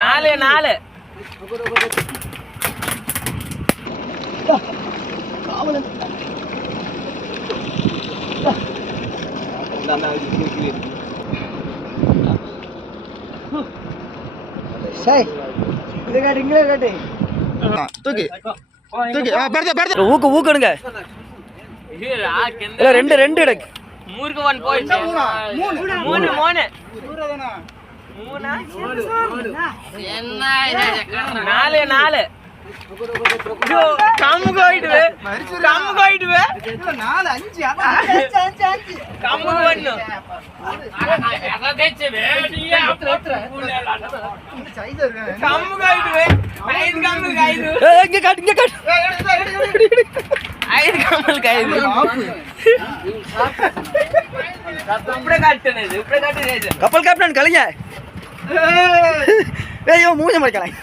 நாலு நாலு. ஊக்கு ஊக்கணுங்க ரெண்டு ரெண்டு எடுக்கு மூருக்கு ஒன் போயிடுச்சு மூணு. மூணு மூணா. நாலு நாலு கம்மு கோயிடுவே கம்மு கோயிடுவே நாலு அஞ்சு கம்மு கோயிடும் கம்மு கோயிடுவே கப்பல் கேப்டன் கலைஞர் ஏய் மூஞ்ச மறைக்கலாம்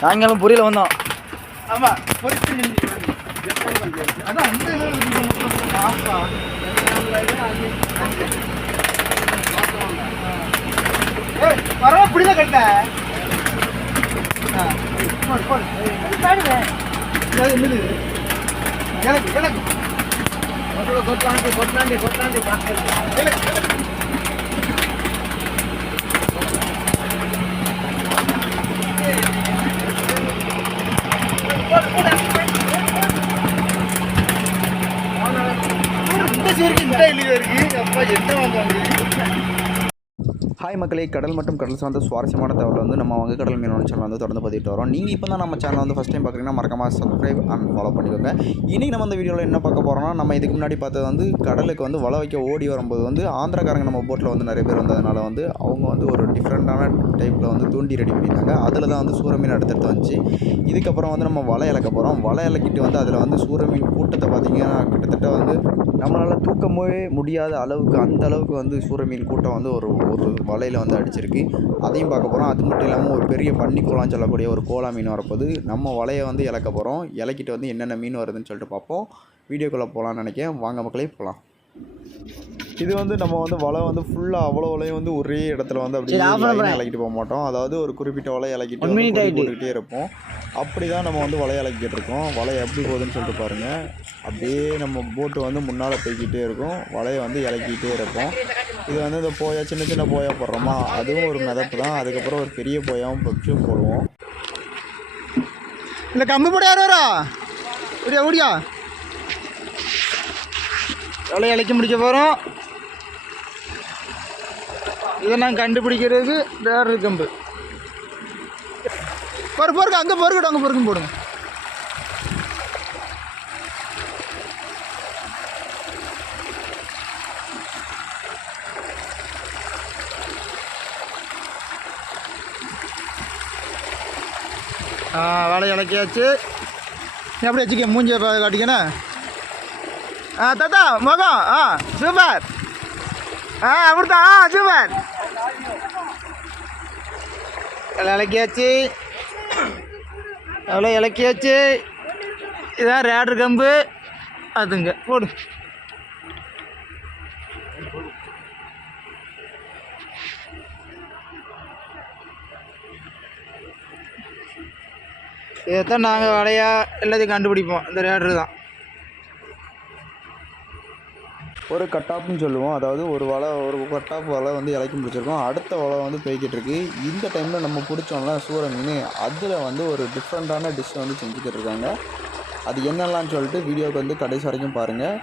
சாயங்காலம் புரியல வந்தோம் ஆமா பொறிச்சு அதான் அந்த புடிதான் கட்ட కొట్లాంటి కొట్లాంటి కొట్లాంటి இந்த சீருக்கு இந்த இல்லை இருக்கு அப்பா என்ன வாங்க ஹாய் மக்களே கடல் மற்றும் கடல் சார்ந்த சுவாரஸ்யமான தகவல் வந்து நம்ம வங்க கடல் மீனவன் சேனல் வந்து தொடர்ந்து பதிவிட்டு வரோம். நீங்கள் இப்போ தான் நம்ம சேனல் வந்து ஃபஸ்ட் டைம் பார்க்குறீங்கன்னா மறக்காம சப்ஸ்கிரைப் அண்ட் ஃபாலோ பண்ணிக்கோங்க. இன்றைக்கி நம்ம இந்த வீடியோவில் என்ன பார்க்க போகிறோம்னா நம்ம இதுக்கு முன்னாடி பார்த்தது வந்து கடலுக்கு வந்து வலை வைக்க ஓடி வரும்போது வந்து ஆந்திராக்காரங்க நம்ம போட்டில் வந்து நிறைய பேர் வந்ததுனால வந்து அவங்க வந்து ஒரு டிஃப்ரெண்ட்டான டைப்பில் வந்து தூண்டி ரெடி பண்ணியிருந்தாங்க அதில் தான் வந்து சூரமீன் அடுத்தடுத்து வந்துச்சு. இதுக்கப்புறம் வந்து நம்ம வலை இழக்க போகிறோம் வலை இலக்கிட்டு வந்து அதில் வந்து சூரமீன் கூட்டத்தை பார்த்திங்கன்னா கிட்டத்தட்ட வந்து நம்மளால் தூக்கமே முடியாத அளவுக்கு அந்த அளவுக்கு வந்து சூரமீன் கூட்டம் வந்து ஒரு ஒரு வலையில் வந்து அடிச்சிருக்கு. அதையும் பார்க்க போகிறோம் அது மட்டும் இல்லாமல் ஒரு பெரிய பன்னி சொல்லக்கூடிய ஒரு கோலா மீன் வரப்போது நம்ம வலையை வந்து இழக்க போகிறோம் இலக்கிட்டு வந்து என்னென்ன மீன் வருதுன்னு சொல்லிட்டு பார்ப்போம். வீடியோக்குள்ளே போகலான்னு நினைக்கிறேன். வாங்க மக்களே போகலாம் இது வந்து நம்ம வந்து வலை வந்து ஃபுல்லாக அவ்வளோ வலையும் வந்து ஒரே இடத்துல வந்து அப்படியே. இலக்கிட்டு போக மாட்டோம். அதாவது ஒரு குறிப்பிட்ட வலை இலக்கிட்டு. போட்டுக்கிட்டே இருப்போம். அப்படி தான் நம்ம வந்து வலையை இலக்கிட்டு இருக்கோம். வலை எப்படி போகுதுன்னு சொல்லிட்டு பாருங்கள் அப்படியே நம்ம போட்டு வந்து முன்னால் போய்கிட்டே இருக்கும். வலையை வந்து இலக்கிட்டே இருப்போம். இது வந்து இந்த போயா சின்ன சின்ன போயா போடுறோமா? அதுவும் ஒரு மிதப்பு தான். அதுக்கப்புறம் ஒரு பெரிய போயாவும் பச்சு போடுவோம். இந்த கம்பு போட யார் ஓடியா ஓடியா. எவ்வளோ இலைக்க முடிக்க போகிறோம் இதை நான் கண்டுபிடிக்கிறது வேறு கம்பு. பொறு பொறுக்கு அங்கே பொறுக்கட்டும் அங்கே பொறுக்கும் போடுங்க. ஆ வேலை இலக்கியாச்சு. எப்படி வச்சுக்க மூஞ்சியை பா- ஆ தாத்தா முகம் ஆ சூப்பர். ஆ அப்படித்தான் ஆ சூப்பர். இலக்கியாச்சு. எவ்வளோ இலக்கியாச்சு? இதான் ரேட்ரு கம்பு. அதுங்க போடு. இதைத்தான் நாங்கள் வலையா எல்லாத்தையும் கண்டுபிடிப்போம். இந்த ரேட்ரு தான். ஒரு கட்டாப்னு சொல்லுவோம். அதாவது ஒரு வலை ஒரு கட்டாப் வலை வந்து இலக்கி பிடிச்சிருக்கோம். அடுத்த வலை வந்து போய்கிட்டு இருக்கு. இந்த டைமில் நம்ம பிடிச்சோம்ல சூற மீன் அதில் வந்து ஒரு டிஃப்ரெண்ட்டான டிஷ் வந்து செஞ்சுக்கிட்டு இருக்காங்க. அது என்னெல்லாம் சொல்லிட்டு வீடியோவுக்கு வந்து கடைசி வரைக்கும் பாருங்கள்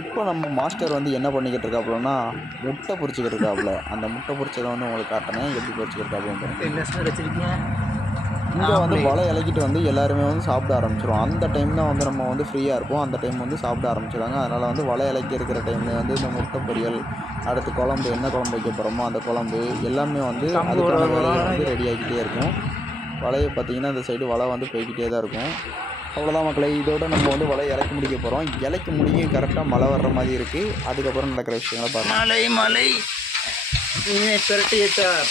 இப்போ நம்ம மாஸ்டர் வந்து என்ன பண்ணிக்கிட்டு இருக்காப்புலன்னா முட்டை பிடிச்சிக்கிட்டு இருக்காப்புல. அந்த முட்டை பொரிச்சதை வந்து உங்களுக்கு காட்டினேன் எப்படி பொரிச்சிக்கிட்டு இருக்காப்புல என்ன சார் இங்கே வந்து வலை இலக்கிட்டு வந்து எல்லாருமே வந்து சாப்பிட ஆரம்பிச்சிரும் அந்த டைம் தான் வந்து நம்ம வந்து ஃப்ரீயாக இருப்போம். அந்த டைம் வந்து சாப்பிட ஆரம்பிச்சிடுவாங்க அதனால் வந்து வலை இலக்கி இருக்கிற டைமில் வந்து இந்த முட்டை பொரியல் அடுத்து குழம்பு என்ன குழம்பு வைக்க போகிறோமோ அந்த குழம்பு எல்லாமே வந்து அதுக்கான வேலையை வந்து ரெடி ஆகிக்கிட்டே இருக்கும். வலையை பார்த்தீங்கன்னா இந்த சைடு வலை வந்து போய்கிட்டே தான் இருக்கும். அவ்வளோதான் மக்களை. இதோட நம்ம வந்து வலை இலக்கி முடிக்க போகிறோம் இலக்கி முடியும் கரெக்டாக மழை வர்ற மாதிரி இருக்குது அதுக்கப்புறம் நடக்கிற விஷயங்களை பாருங்கள் மலை மலை மீனை பெரட்டி சார்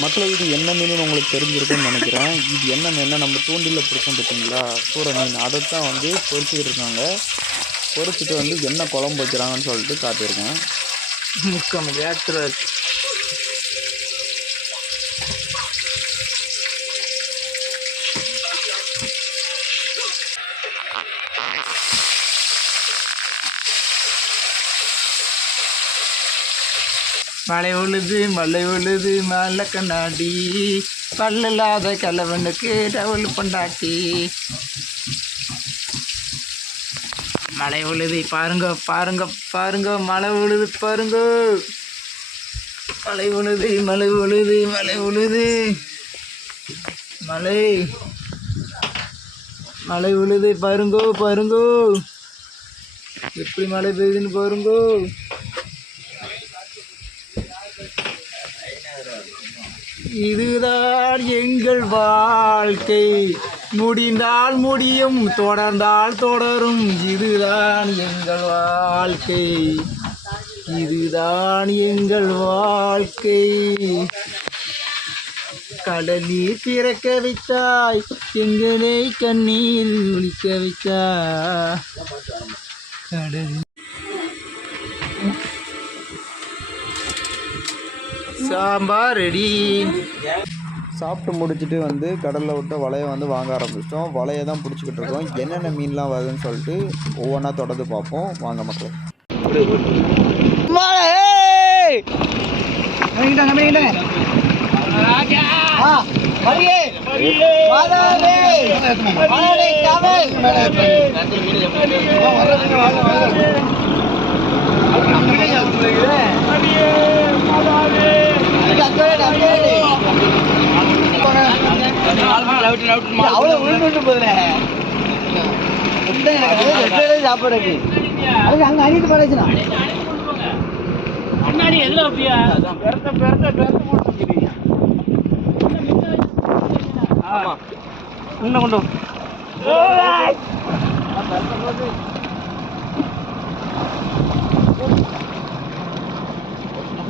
மற்ற இது என்ன மீனுன்னு உங்களுக்கு தெரிஞ்சிருக்குன்னு நினைக்கிறேன். இது என்ன மீன் நம்ம தூண்டில் பிடிச்சோம் பார்த்தீங்களா? சூற மீன். அதை தான் வந்து பொரிச்சுக்கிட்டு இருக்காங்க. பொரிச்சிட்டு வந்து என்ன குழம்பு வைக்கிறாங்கன்னு சொல்லிட்டு காட்டியிருக்கேன். முக்கம் ஏற்ற மழை உழுது மழை உழுது மழை கண்ணாடி. பல்லில்லாத கலவனுக்கு டவுள் பொண்டாட்டி. மழை உழுது பாருங்க பாருங்க பாருங்க மழை உழுது பாருங்க. மழை உழுது மழை உழுது மழை உழுது மழை மழை உழுது பாருங்கோ பாருங்கோ. எப்படி மழை பெய்யுதுன்னு பாருங்கோ. இதுதான் எங்கள் வாழ்க்கை. முடிந்தால் முடியும் தொடர்ந்தால் தொடரும். இதுதான் எங்கள் வாழ்க்கை. இதுதான் எங்கள் வாழ்க்கை. கடலில் பிறக்க வைத்தாய் எங்களை கண்ணீர் ஒழிக்க வைத்தாய். கடலில் சாம்பார் ரெடி. சாப்பிட்டு முடிச்சுட்டு வந்து கடலில் விட்ட வலையை வந்து வாங்க ஆரம்பிச்சிட்டோம். வலையை தான் பிடிச்சிக்கிட்டு இருக்கோம். என்னென்ன மீன்லாம் வருதுன்னு சொல்லிட்டு ஒவ்வொன்றா தொடர்ந்து பார்ப்போம். வாங்க மக்கள். அவ்வளோ உருண்டு போதுல சாப்பாடு இருக்கு அதுக்கு அங்கே அணிட்டு படைச்சுனா இன்னும் கொண்டு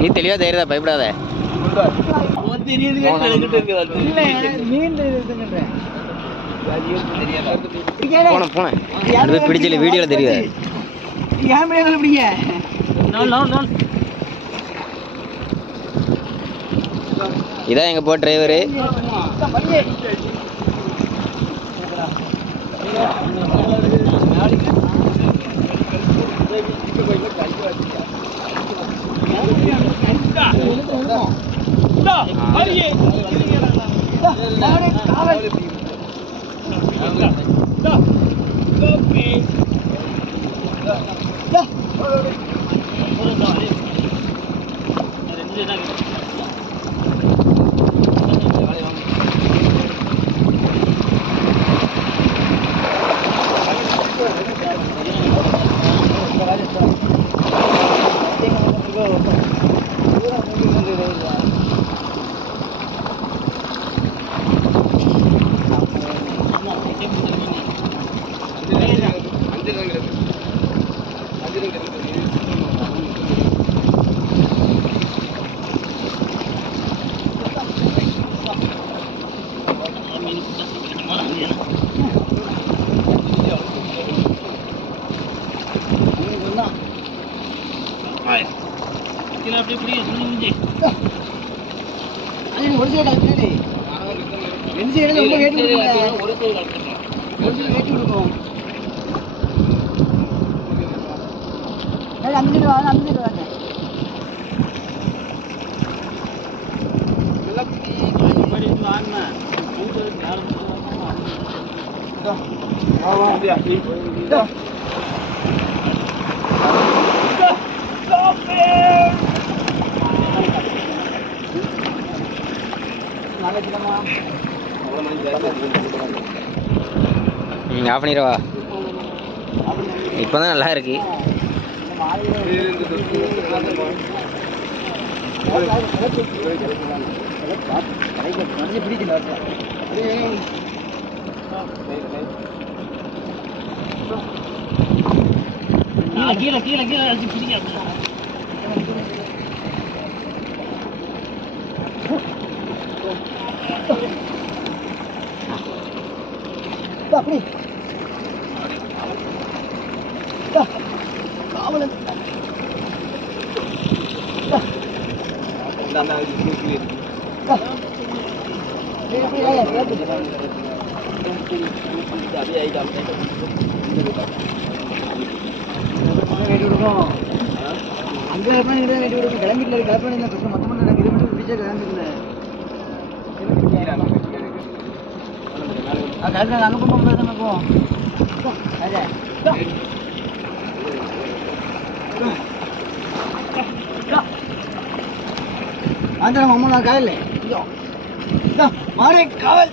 நீ தெளிவா தெரியுதா பயப்படாத. போன போன அடுத்து பிடிச்சல வீடியோல தெரியாது. இதான் எங்க போ டிரைவரு நாளைக்கு Yeah. Vamos de ஆஃப் பண்ணிடுவா இப்போ நல்லா இருக்கு பிடிக்கல Gila, gila, gila, lagi punya. Tak, ni. Tak. Tak boleh. Tak. Dah nak pergi. Tak. Ni, ni, ni. அங்க கல்பனை கிட்ட வெட்டி விடுங்க கிளம்பிட்டு கல்பனை பிரச்சனை மொத்தமாக எனக்கு இது. மட்டும் பிடிச்சா அங்கே போவோம் அதே அந்த அம்மா நான் மாறே காவல்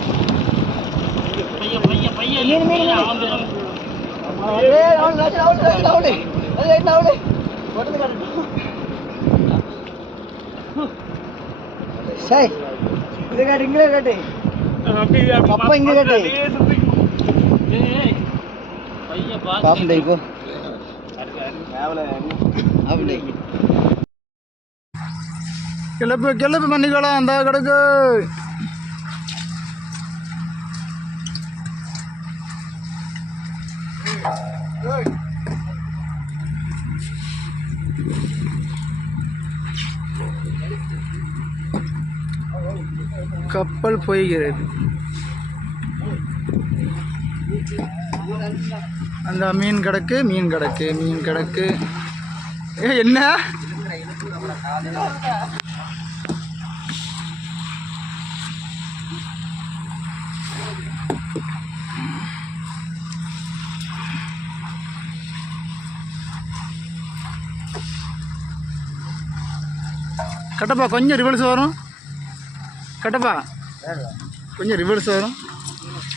இது காட்டு இங்கே காட்டு. அப்பா இங்கே காட்டு. பாப்பம் டைப்போ அப்படி கிளப்பு கிளப்பு பண்ணிக்கலாம் அந்த கிடக்கு கப்பல் போய்கிறது. அந்த மீன் கிடக்கு மீன் கிடக்கு மீன் கிடக்கு. ஏ என்ன? கட்டப்பா கொஞ்சம் ரிவல்ஸ் வரும். கட்டப்பா. கொஞ்சம் ரிவர்ஸ் வரும்.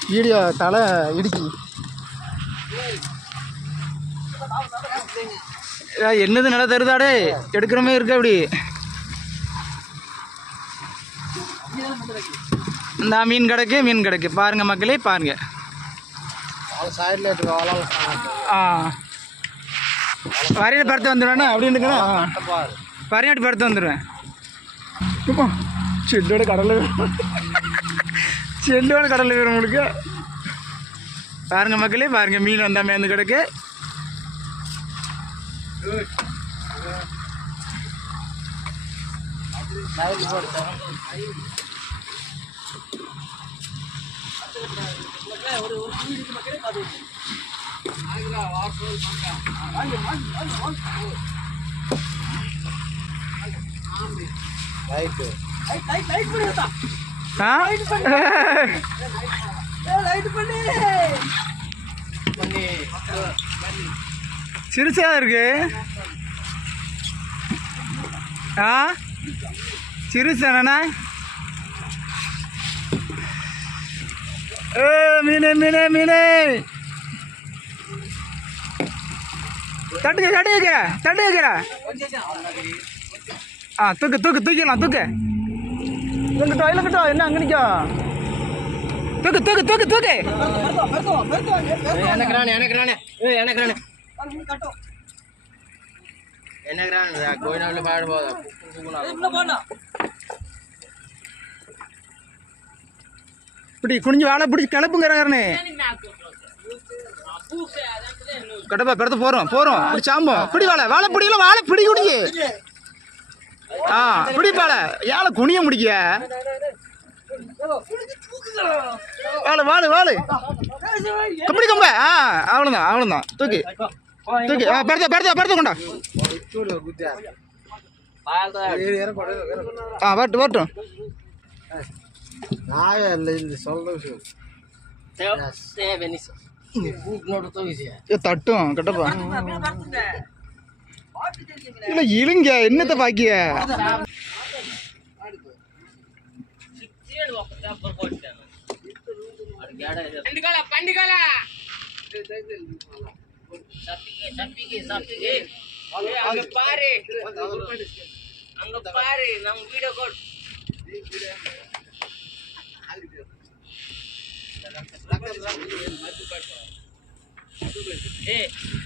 வீடியோ தலை இடிக்கி. என்னது நல்லா தருதாடே? எடுக்கிற மாதிரி இருக்கு அப்படி இந்த மீன் கிடக்கு மீன் கிடக்கு. பாருங்க மக்களே பாருங்க. ஆ. வரையில படுத்து வந்துடுவேண்ணா அப்படின்னு வரையாட்டு படுத்து வந்துடுவேன் செல்லோட கடலில் செல்லோட கடலில் வரும் உங்களுக்கு பாருங்க மக்களே பாருங்க மீன் வந்தா மேந்து கிடக்கு ஆ சிறுசா இருக்கு. ஆ? சிறுசானா ஏ மீனே மீனே மீனே. தட்டுங்க தட்டு வைக்கிற தட்டு வைக்கிற ஆ தூக்கு தூக்கு தூக்கிடலாம் தூக்கு. இல்லைங்கட்டோ இல்லைங்கட்டோ என்ன அங்கே நிற்கோ தூக்கு தூக்கு தூக்கு தூக்கு. எனக்கு ராணி எனக்கு ராணி. ஏய் எனக்கு ராணி. எனக்கு ராணி கோயினாவில் பாடுபோதா இப்படி குனிஞ்சு வாழை பிடிச்சி கிளப்புங்கிறாருன்னு கட்டப்பா பிறத்து போகிறோம் போகிறோம் சாம்போம் பிடி வாழை. வாழை பிடிக்கல வாழை பிடி குடிக்கு. ஆ பிடி வாழை ஏழை குனிய முடிக்க வாழு வாழு வாழு கம்பெனி கம்ப ஆ அவ்வளோதான் அவ்வளோதான் தூக்கி தூக்கி. ஆ பெருத்த பெருத்த பெருத்த கொண்டா. ஆ வரட்டும் வரட்டும். ஏ, தட்டும் கட்டப்பா. இல்ல இழுங்க. என்னத்த பாக்கிய? பாரு. அங்க பாரு. நம்ம வீடியோ கோட்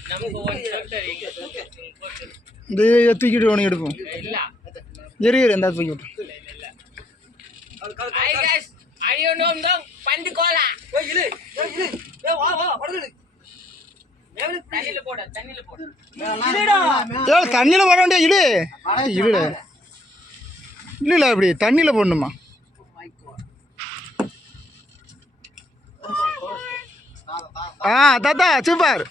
நமக்கு ஒன் இது தூக்கிட்டு വേണമെങ്കിൽ எடுப்போம். ചെറിയ ചെറിയ എന്താ തൂക്കി தண்ணியில் போட வேண்டிய இடு. இடு. இல்லை அப்படி தண்ணியில் போடணுமா? ஆ தாத்தா சூப்பர்.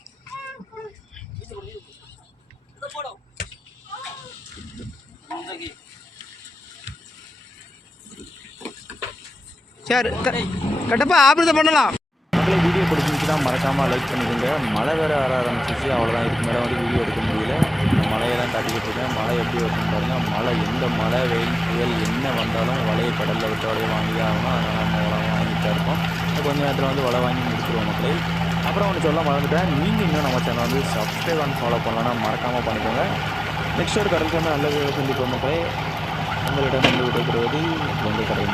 சரி கட்டப்பா ஆபரேஷன் பண்ணலாம். மக்களே வீடியோ பிடிச்சிருந்துச்சுன்னா மறக்காமல் லைக் பண்ணிக்கோங்க. மழை வேறு வர ஆரம்பிச்சிச்சு அவ்வளோதான் இதுக்கு மேலே வந்து வீடியோ எடுக்க முடியல. மழையெல்லாம் காட்டிக்கிட்டு இருக்கேன் மழை எப்படி வருதுன்னு பாருங்கள் மழை எந்த மழை வெயில் புயல் என்ன வந்தாலும் வலையை கடலில் விட்டு வலையை வாங்கி ஆகணும். அதனால் நம்ம வலை வாங்கிட்டு தான் இருக்கோம் கொஞ்சம் நேரத்தில் வந்து வலை வாங்கி முடிச்சிருவோம் மக்களே. அப்புறம் ஒன்று சொல்ல மறந்துட்டேன். நீங்கள் இன்னும் நம்ம சேனல் வந்து சப்ஸ்கிரைப் அண்ட் ஃபாலோ பண்ணலன்னா மறக்காமல் பண்ணிக்கோங்க. நெக்ஸ்ட் ஒரு கடலுக்கு வந்து நல்ல சந்திப்போம் மக்களே. உங்களிடம் வந்து விடைபெறுவது உங்கள் கடை